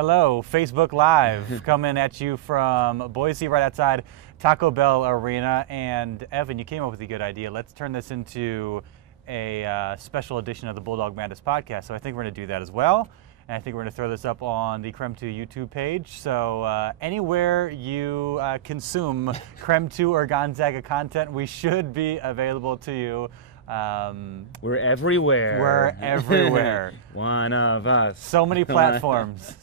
Hello, Facebook Live coming at you from Boise, right outside Taco Bell Arena. And Evan, you came up with a good idea. Let's turn this into a special edition of the Bulldog Madness podcast. So I think we're going to do that as well. And I think we're going to throw this up on the Creme 2 YouTube page. So anywhere you consume Creme 2 or Gonzaga content, we should be available to you. We're everywhere. We're everywhere. One of us. So many platforms.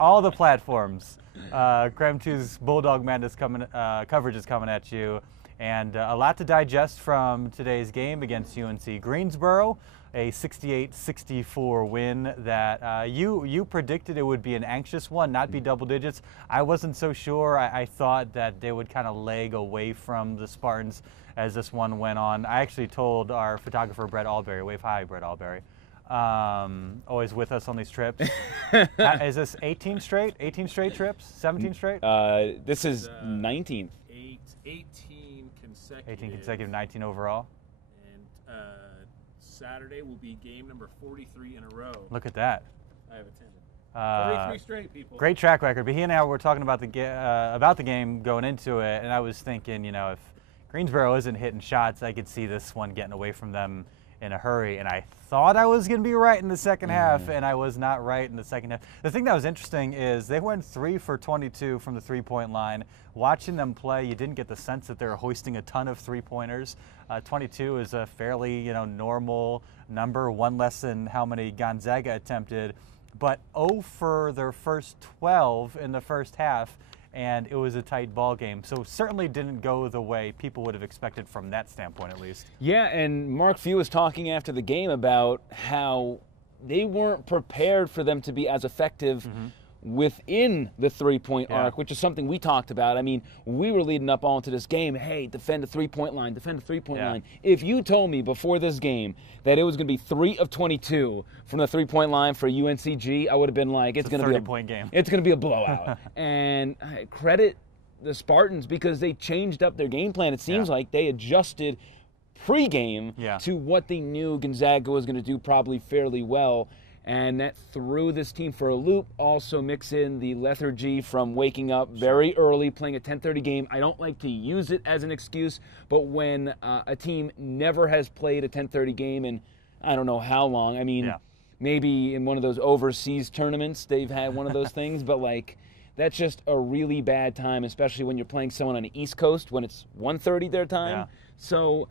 All the platforms. Creme 2's Bulldog Madness coverage is coming at you. And a lot to digest from today's game against UNC-Greensboro. A 68-64 win that you predicted it would be an anxious one, not be double digits. I wasn't so sure. I thought that they would kind of leg away from the Spartans as this one went on. I actually told our photographer, Brett Alberry, wave hi, Brett Alberry, always with us on these trips. Is this 18 straight? 18 straight trips? 17 straight? This is 19. 18 consecutive. 18 consecutive, 19 overall. And Saturday will be game number 43 in a row. Look at that. I have attended. 43 straight, people. Great track record. But he and I were talking about the game going into it, and I was thinking, you know, if Greensboro isn't hitting shots, I could see this one getting away from them in a hurry. And I thought I was going to be right in the second half, and I was not right in the second half. The thing that was interesting is they went 3 for 22 from the three-point line. Watching them play, you didn't get the sense that they were hoisting a ton of three-pointers. 22 is a fairly, normal number, one less than how many Gonzaga attempted. But 0 for their first 12 in the first half, and it was a tight ball game. So certainly didn't go the way people would have expected from that standpoint, at least. Yeah, and Mark Few was talking after the game about how they weren't prepared for them to be as effective within the three-point arc, which is something we talked about. I mean, we were leading up onto this game, hey, defend the three-point line, defend the three-point line. If you told me before this game that it was going to be 3 of 22 from the three-point line for UNCG, I would have been like, it's going to be a 30-point game. It's going to be a blowout. And I credit the Spartans because they changed up their game plan. It seems like they adjusted pre-game to what they knew Gonzaga was going to do probably fairly well. And that threw this team for a loop. Also mix in the lethargy from waking up very early, playing a 10:30 game. I don't like to use it as an excuse, but when a team never has played a 10:30 game in I don't know how long, I mean, maybe in one of those overseas tournaments they've had one of those things, but like that's just a really bad time, especially when you're playing someone on the East Coast when it's 1:30 their time. So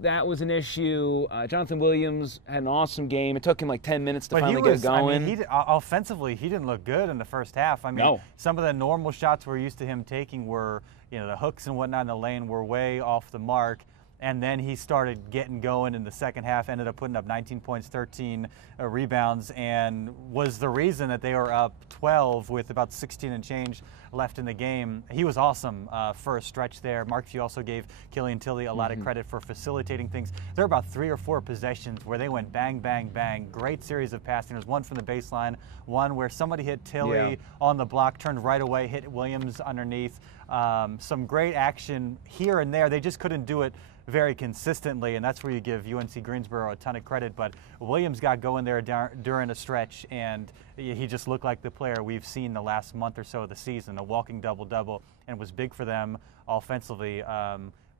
that was an issue. Jonathan Williams had an awesome game. It took him like 10 minutes to finally get going. I mean, offensively, he didn't look good in the first half. I mean, some of the normal shots we're used to him taking were, the hooks and whatnot in the lane were way off the mark. And then he started getting going in the second half, ended up putting up 19 points, 13 rebounds, and was the reason that they were up 12 with about 16 and change left in the game. He was awesome for a stretch there. Mark Few also gave Killian Tilly a lot of credit for facilitating things. There were about 3 or 4 possessions where they went bang, bang, bang. Great series of passing. There's one from the baseline, one where somebody hit Tilly on the block, turned right away, hit Williams underneath. Some great action here and there. They just couldn't do it very consistently, and that's where you give UNC-Greensboro a ton of credit. But Williams got going there during a stretch, and he just looked like the player we've seen the last month or so of the season, a walking double-double, and was big for them offensively.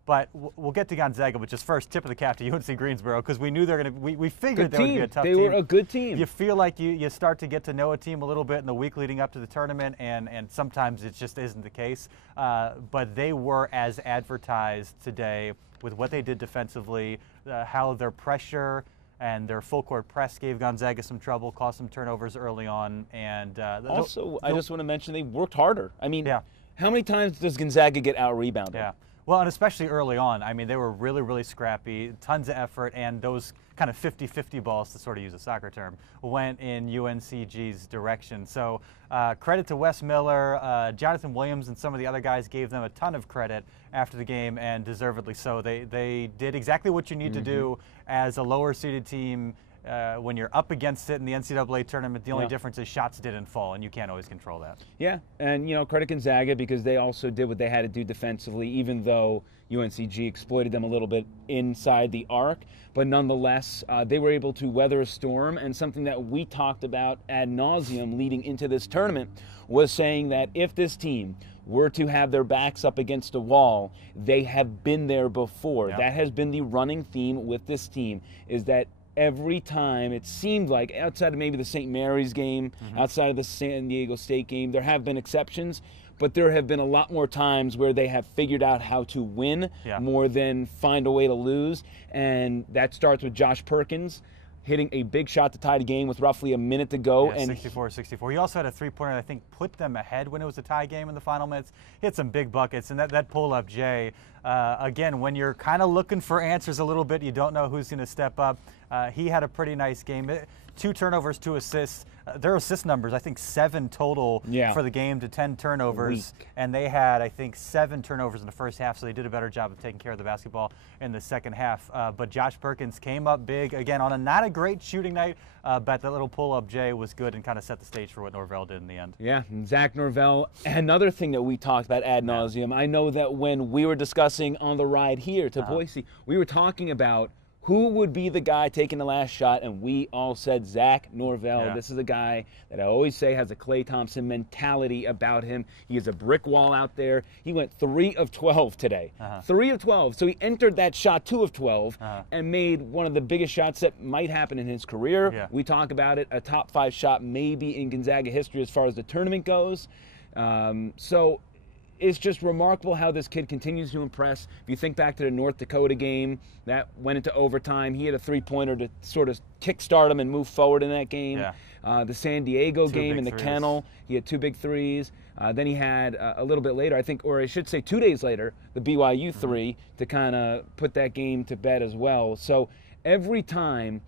But we'll get to Gonzaga, but just first, tip of the cap to UNC-Greensboro, because we knew they're going to. We figured they would be a tough team. They were a good team. You feel like you start to get to know a team a little bit in the week leading up to the tournament, and sometimes it just isn't the case. But they were as advertised today with what they did defensively, how their pressure and their full court press gave Gonzaga some trouble, caused some turnovers early on, and also I just want to mention they worked harder. I mean, how many times does Gonzaga get out-rebounded? Well, and especially early on. I mean, they were really, really scrappy, tons of effort, and those kind of 50-50 balls, to sort of use a soccer term, went in UNCG's direction. So credit to Wes Miller. Jonathan Williams and some of the other guys gave them a ton of credit after the game, and deservedly so. They did exactly what you need to do as a lower-seeded team when you're up against it in the NCAA tournament, the only difference is shots didn't fall, and you can't always control that. Yeah, and credit Gonzaga because they also did what they had to do defensively, even though UNCG exploited them a little bit inside the arc. But nonetheless, they were able to weather a storm, and something that we talked about ad nauseum leading into this tournament was saying that if this team were to have their backs up against a wall, they have been there before. Yeah. That has been the running theme with this team, is that every time it seemed like, outside of maybe the St. Mary's game, outside of the San Diego State game, there have been exceptions, but there have been a lot more times where they have figured out how to win more than find a way to lose. And that starts with Josh Perkins hitting a big shot to tie the game with roughly a minute to go. Yeah, 64-64. He also had a three-pointer that I think put them ahead when it was a tie game in the final minutes. He hit some big buckets, and that pull-up, Jay, again, when you're kind of looking for answers a little bit, you don't know who's going to step up. He had a pretty nice game. 2 turnovers, 2 assists. Their assist numbers, I think 7 total for the game to 10 turnovers. And they had, I think, 7 turnovers in the first half, so they did a better job of taking care of the basketball in the second half. But Josh Perkins came up big, again, on not a great shooting night, but that little pull-up, Jay, was good and kind of set the stage for what Norvell did in the end. Yeah, and Zach Norvell, another thing that we talked about ad nauseum, I know that when we were discussing on the ride here to Boise, we were talking about who would be the guy taking the last shot, and we all said Zach Norvell. Yeah. This is a guy that I always say has a Klay Thompson mentality about him. He is a brick wall out there. He went 3 of 12 today. 3 of 12. So he entered that shot 2 of 12 and made one of the biggest shots that might happen in his career. Yeah. We talk about it, a top 5 shot maybe in Gonzaga history as far as the tournament goes. So it's just remarkable how this kid continues to impress. If you think back to the North Dakota game, that went into overtime. He had a 3-pointer to sort of kickstart him and move forward in that game. Yeah. The San Diego game in the kennel, he had 2 big threes. Then he had a little bit later, I think, or I should say 2 days later, the BYU 3 to kind of put that game to bed as well. So every time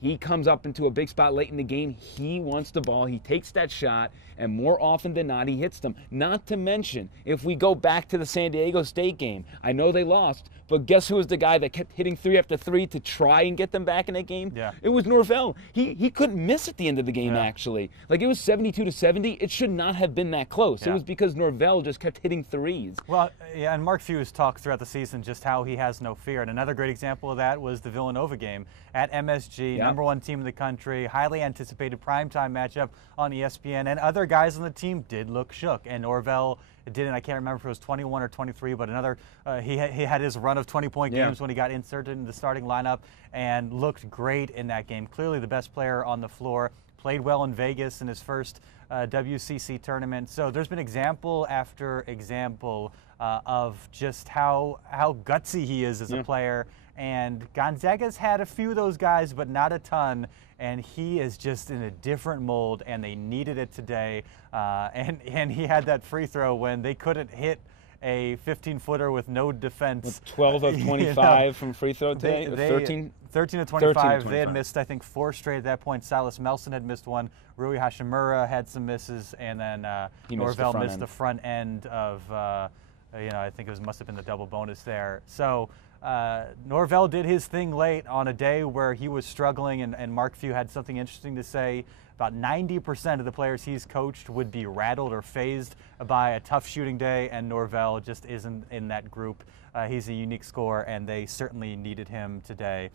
he comes up into a big spot late in the game, he wants the ball, he takes that shot, and more often than not, he hits them. Not to mention, if we go back to the San Diego State game, I know they lost, but guess who was the guy that kept hitting 3 after 3 to try and get them back in that game? Yeah. It was Norvell. He couldn't miss at the end of the game, actually. Like, it was 72-70. It should not have been that close. It was because Norvell just kept hitting threes. Well, yeah, and Mark Few has talked throughout the season just how he has no fear. And another great example of that was the Villanova game at MSG, number 1 team in the country, highly anticipated primetime matchup on ESPN, and other guys on the team did look shook. And Norvell didn't. I can't remember if it was 21 or 23, but another he had his run of 20-point games when he got inserted in the starting lineup and looked great in that game. Clearly the best player on the floor. Played well in Vegas in his first WCC tournament. So there's been example after example of just how gutsy he is as a player. And Gonzaga's had a few of those guys, but not a ton. And he is just in a different mold, and they needed it today. And he had that free throw when they couldn't hit a 15-footer with no defense. With 12 of 25 from free throw today? 13 of 25. They had missed, I think, 4 straight at that point. Silas Melson had missed 1. Rui Hashimura had some misses. And then Norvell missed the front end of, I think it must have been the double bonus there. So Norvell did his thing late on a day where he was struggling, and Mark Few had something interesting to say. About 90% of the players he's coached would be rattled or fazed by a tough shooting day, and Norvell just isn't in that group. He's a unique scorer, and they certainly needed him today.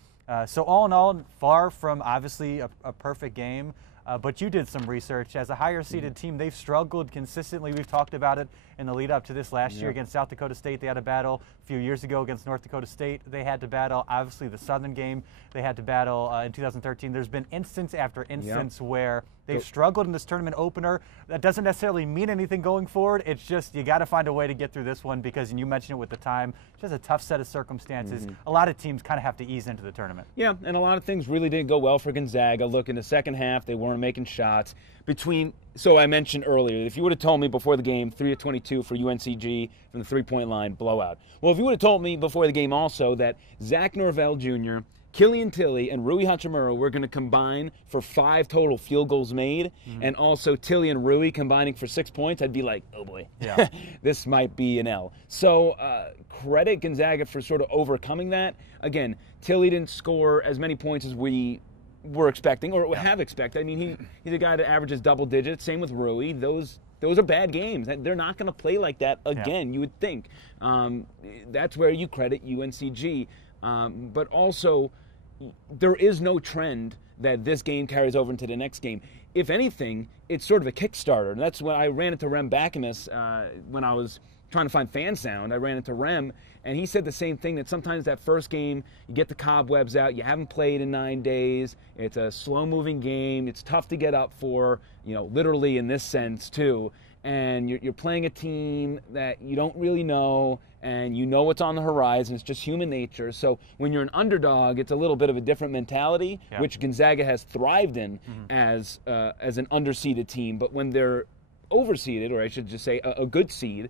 So all in all, far from obviously a perfect game, but you did some research. As a higher-seeded team, they've struggled consistently. We've talked about it in the lead-up to this last year against South Dakota State. They had a battle. A few years ago against North Dakota State, they had to battle. Obviously, the Southern game, they had to battle in 2013. There's been instance after instance where they've struggled in this tournament opener. That doesn't necessarily mean anything going forward. It's just you got to find a way to get through this one because, and you mentioned it with the time, just a tough set of circumstances. A lot of teams kind of have to ease into the tournament. Yeah, and a lot of things really didn't go well for Gonzaga. Look, in the second half, they weren't making shots. So I mentioned earlier, if you would have told me before the game, 3 of 22 for UNCG from the three-point line, blowout. Well, if you would have told me before the game also that Zach Norvell Jr., Killian Tilly, and Rui Hachimura were going to combine for 5 total field goals made, and also Tilly and Rui combining for 6 points, I'd be like, oh boy, this might be an L. So credit Gonzaga for sort of overcoming that. Again, Tilly didn't score as many points as we were expecting or have expected. I mean, he's a guy that averages double digits. Same with Rui. Those are bad games. They're not going to play like that again, you would think. That's where you credit UNCG. But also, there is no trend that this game carries over into the next game. If anything, it's sort of a Kickstarter. And that's when I ran into Rem Backamus when I was trying to find fan sound. I ran into Rem, and he said the same thing, that sometimes that first game, you get the cobwebs out, you haven't played in 9 days, it's a slow-moving game, it's tough to get up for, literally in this sense, too. And you're playing a team that you don't really know, and you know what's on the horizon. It's just human nature. So when you're an underdog, it's a little bit of a different mentality, which Gonzaga has thrived in as an underseeded team. But when they're overseeded, or I should just say a good seed,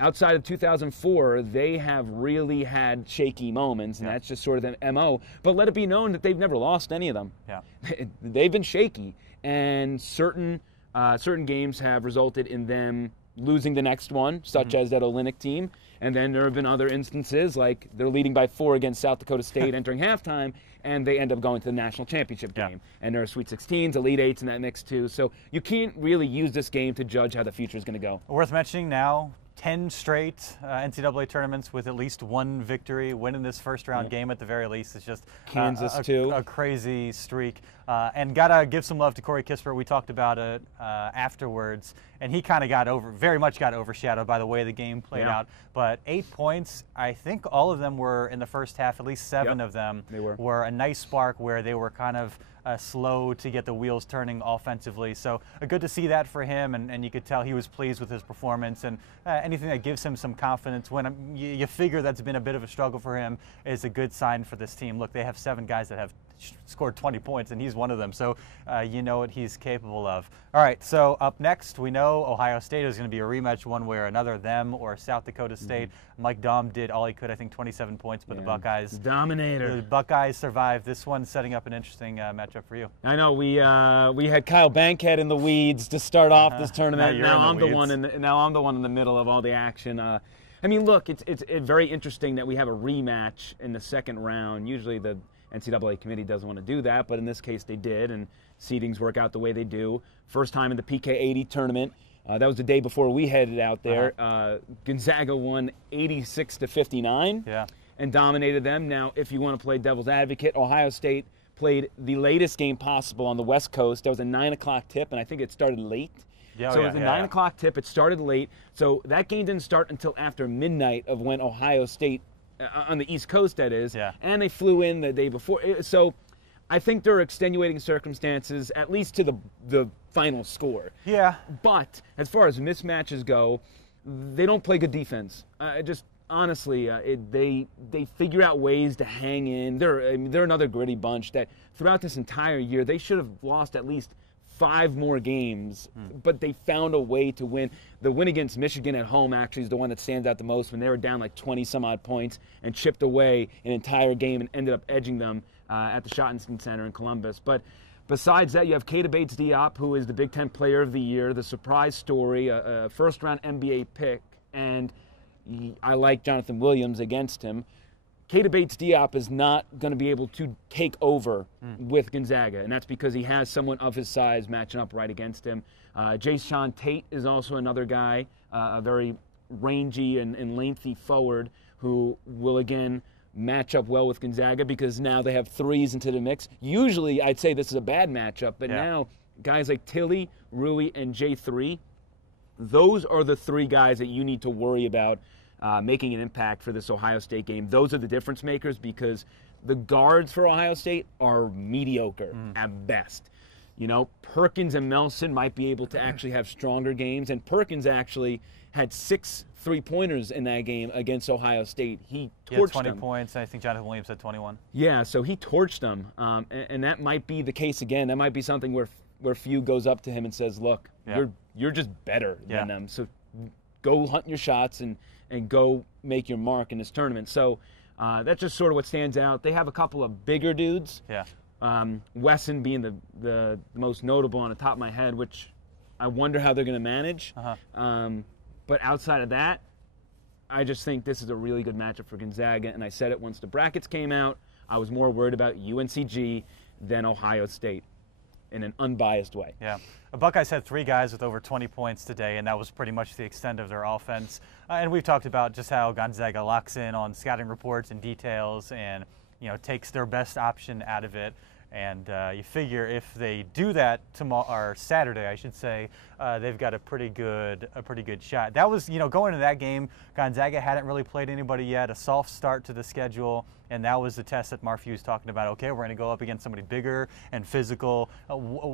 outside of 2004, they have really had shaky moments, and that's just sort of the MO. But let it be known that they've never lost any of them. Yeah. They've been shaky, and certain games have resulted in them losing the next one, such as that Olynyk team. And then there have been other instances, like they're leading by 4 against South Dakota State entering halftime, and they end up going to the national championship game. And there are Sweet 16s, Elite 8s in that mix too. So you can't really use this game to judge how the future is going to go. Worth mentioning now, 10 straight NCAA tournaments with at least one victory. Winning this first-round game at the very least is just Kansas too. A crazy streak. And got to give some love to Corey Kispert. We talked about it afterwards, and he kind of very much got overshadowed by the way the game played out. But 8 points, I think all of them were in the first half. At least 7 of them were a nice spark where they were kind of slow to get the wheels turning offensively. So good to see that for him, and you could tell he was pleased with his performance. And anything that gives him some confidence when you figure that's been a bit of a struggle for him is a good sign for this team. Look, they have 7 guys that have scored 20 points, and he's one of them. So you know what he's capable of. All right, so up next, we know Ohio State is going to be a rematch one way or another, them or South Dakota State. Mike Daum did all he could, I think 27 points, but the Buckeyes. Dominator. The Buckeyes survived. This one's setting up an interesting matchup for you. I know, we had Kyle Bankhead in the weeds to start off this tournament. Now I'm the one in the middle of all the action. I mean, look, it's very interesting that we have a rematch in the second round. Usually the NCAA committee doesn't want to do that, but in this case they did, and seedings work out the way they do. First time in the PK80 tournament. That was the day before we headed out there. Gonzaga won 86-59 and dominated them. Now, if you want to play devil's advocate, Ohio State played the latest game possible on the West Coast. That was a 9 o'clock tip, and I think it started late. It was a 9 o'clock tip. It started late. So that game didn't start until after midnight of when Ohio State, on the East Coast that is, and they flew in the day before. So I think there are extenuating circumstances, at least to the final score. Yeah. But as far as mismatches go, they don't play good defense. Honestly, they figure out ways to hang in. They're another gritty bunch that throughout this entire year, they should have lost at least 5 more games, but they found a way to win. The win against Michigan at home actually is the one that stands out the most, when they were down like 20-some-odd points and chipped away an entire game and ended up edging them at the Schottenstein Center in Columbus. But besides that, you have Keita Bates-Diop, who is the Big Ten Player of the Year, the surprise story, a first-round NBA pick, and I like Jonathan Williams against him. Keita Bates-Diop is not going to be able to take over with Gonzaga, and that's because he has someone of his size matching up right against him. Jason Tate is also another guy, a very rangy and lengthy forward who will, again, match up well with Gonzaga because now they have threes into the mix. Usually, I'd say this is a bad matchup, but now guys like Tilly, Rui, and J3, those are the 3 guys that you need to worry about making an impact for this Ohio State game. Those are the difference makers because the guards for Ohio State are mediocre at best. You know, Perkins and Melson might be able to actually have stronger games, and Perkins actually had 6 3-pointers in that game against Ohio State. He torched them. 20 points. I think Jonathan Williams had 21. Yeah, so he torched them, and that might be the case again. That might be something where Few goes up to him and says, "Look, you're just better than them. So go hunt your shots and go make your mark in this tournament." So that's just sort of what stands out. They have a couple of bigger dudes. Yeah. Wesson being the most notable on the top of my head, which I wonder how they're going to manage. But outside of that, I just think this is a really good matchup for Gonzaga. And I said it once the brackets came out. I was more worried about UNCG. than Ohio State in an unbiased way. Yeah. The Buckeyes had 3 guys with over 20 points today, and that was pretty much the extent of their offense. And we've talked about just how Gonzaga locks in on scouting reports and details and, takes their best option out of it. And you figure if they do that tomorrow or Saturday, I should say, they've got a pretty good shot. That was, going into that game, Gonzaga hadn't really played anybody yet, a soft start to the schedule, and that was the test that Marfew was talking about. Okay, we're going to go up against somebody bigger and physical.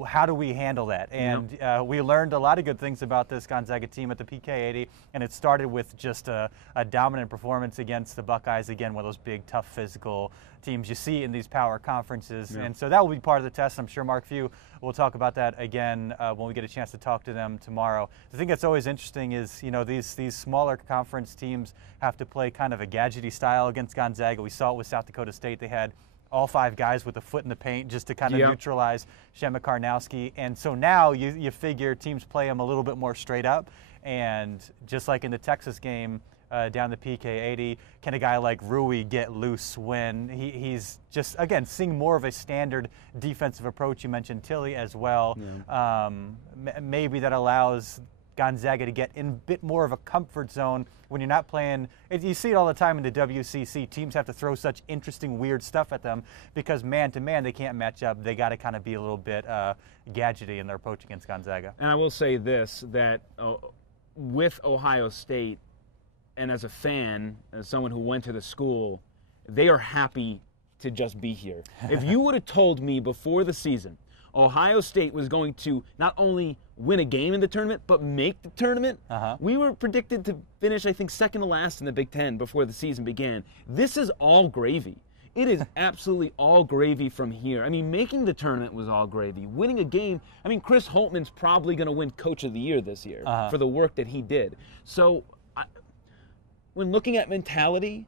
How do we handle that? And we learned a lot of good things about this Gonzaga team at the PK80, and it started with just a dominant performance against the Buckeyes, again, one of those big, tough, physical teams you see in these power conferences. And so that will be part of the test. I'm sure Marfew will talk about that again when we get a chance to talk to them tomorrow. The thing that's always interesting is, these smaller conference teams have to play kind of a gadgety style against Gonzaga. We saw it with South Dakota State. They had all 5 guys with a foot in the paint just to kind of neutralize Shemek Karnowski. And so now you figure teams play them a little bit more straight up. And just like in the Texas game, down the PK80, can a guy like Rui get loose when he's just, again, seeing more of a standard defensive approach? You mentioned Tilly as well. Maybe that allows Gonzaga to get in a bit more of a comfort zone when you're not playing. You see it all the time in the WCC. Teams have to throw such interesting, weird stuff at them because man-to-man they can't match up. They got to kind of be a little bit gadgety in their approach against Gonzaga. And I will say this, that with Ohio State, and as a fan, as someone who went to the school, they are happy to just be here. If you would have told me before the season Ohio State was going to not only win a game in the tournament, but make the tournament, we were predicted to finish, I think, second to last in the Big Ten before the season began. This is all gravy. It is absolutely all gravy from here. I mean, making the tournament was all gravy. Winning a game, I mean, Chris Holtman's probably going to win Coach of the Year this year for the work that he did. So when looking at mentality,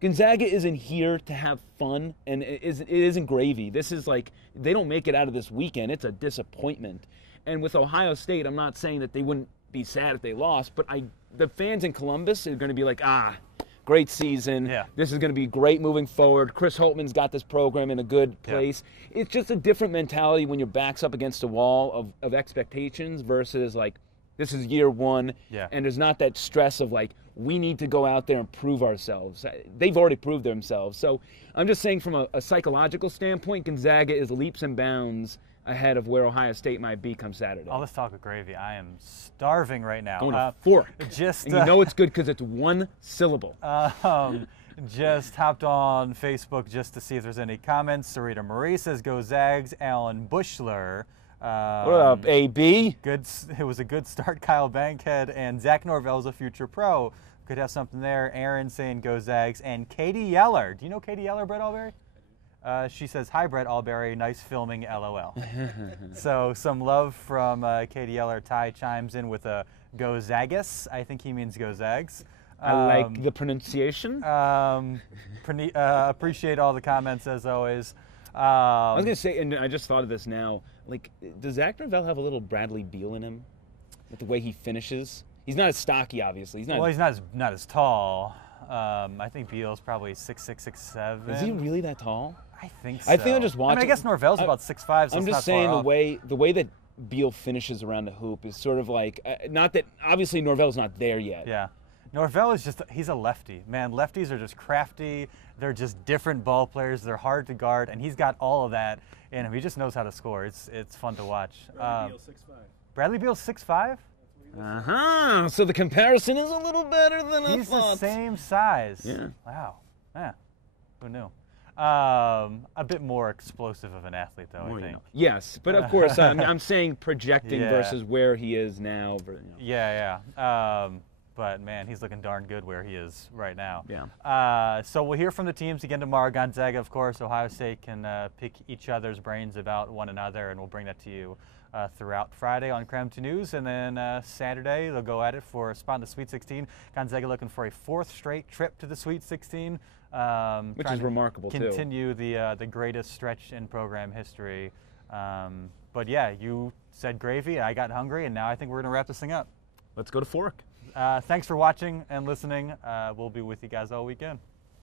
Gonzaga isn't here to have fun, and it isn't gravy. This is like, they don't make it out of this weekend. It's a disappointment. And with Ohio State, I'm not saying that they wouldn't be sad if they lost, but the fans in Columbus are going to be like, great season. This is going to be great moving forward. Chris Holtman's got this program in a good place. It's just a different mentality when your back's up against a wall of expectations versus like, this is year one, and there's not that stress of like, we need to go out there and prove ourselves. They've already proved themselves. So I'm just saying from a psychological standpoint, Gonzaga is leaps and bounds ahead of where Ohio State might be come Saturday. All this talk of gravy. I am starving right now. Going to fork. And you know it's good because it's one syllable. Just hopped on Facebook just to see if there's any comments. Sarita Marie says, go Zags. Alan Bushler. What up, AB? Good. It was a good start. Kyle Bankhead and Zach Norvell's a future pro. Could have something there. Aaron saying go Zags. And Katie Yeller. Do you know Katie Yeller, Brett Alberry? She says, hi, Brett Alberry. Nice filming, LOL. So some love from Katie Yeller. Ty chimes in with a go Zagas. I think he means go Zags. I like the pronunciation. Appreciate all the comments as always. I was going to say, and I just thought of this now, like, does Zach Norvell have a little Bradley Beal in him with the way he finishes? He's not as stocky, obviously. He's not as tall. I think Beal's probably 6'6", 6'7". Is he really that tall? I think so. I think I'm just watching. I guess Norvell's about 6'5", so I'm just saying the way that Beal finishes around the hoop is sort of like, not that, obviously Norvell's not there yet. Yeah. Norvell is he's a lefty. Man, lefties are just crafty. They're just different ball players. They're hard to guard, and he's got all of that in him. He just knows how to score. It's fun to watch. Bradley Beal's 6'5". Bradley Beal's 6'5"? So the comparison is a little better than I thought. He's the same size. Yeah. Wow. Yeah. Who knew? A bit more explosive of an athlete, though, I think. Yes, but of course, I'm saying projecting versus where he is now. Yeah. But, man, he's looking darn good where he is right now. Yeah. So we'll hear from the teams again tomorrow. Gonzaga, of course. Ohio State can pick each other's brains about one another, and we'll bring that to you throughout Friday on Crampton News. And then Saturday, they'll go at it for a spot in the Sweet 16. Gonzaga looking for a 4th straight trip to the Sweet 16. Which is remarkable, too. Continue the greatest stretch in program history. But, yeah, you said gravy. I got hungry, and now I think we're going to wrap this thing up. Let's go to Fork. Thanks for watching and listening. We'll be with you guys all weekend.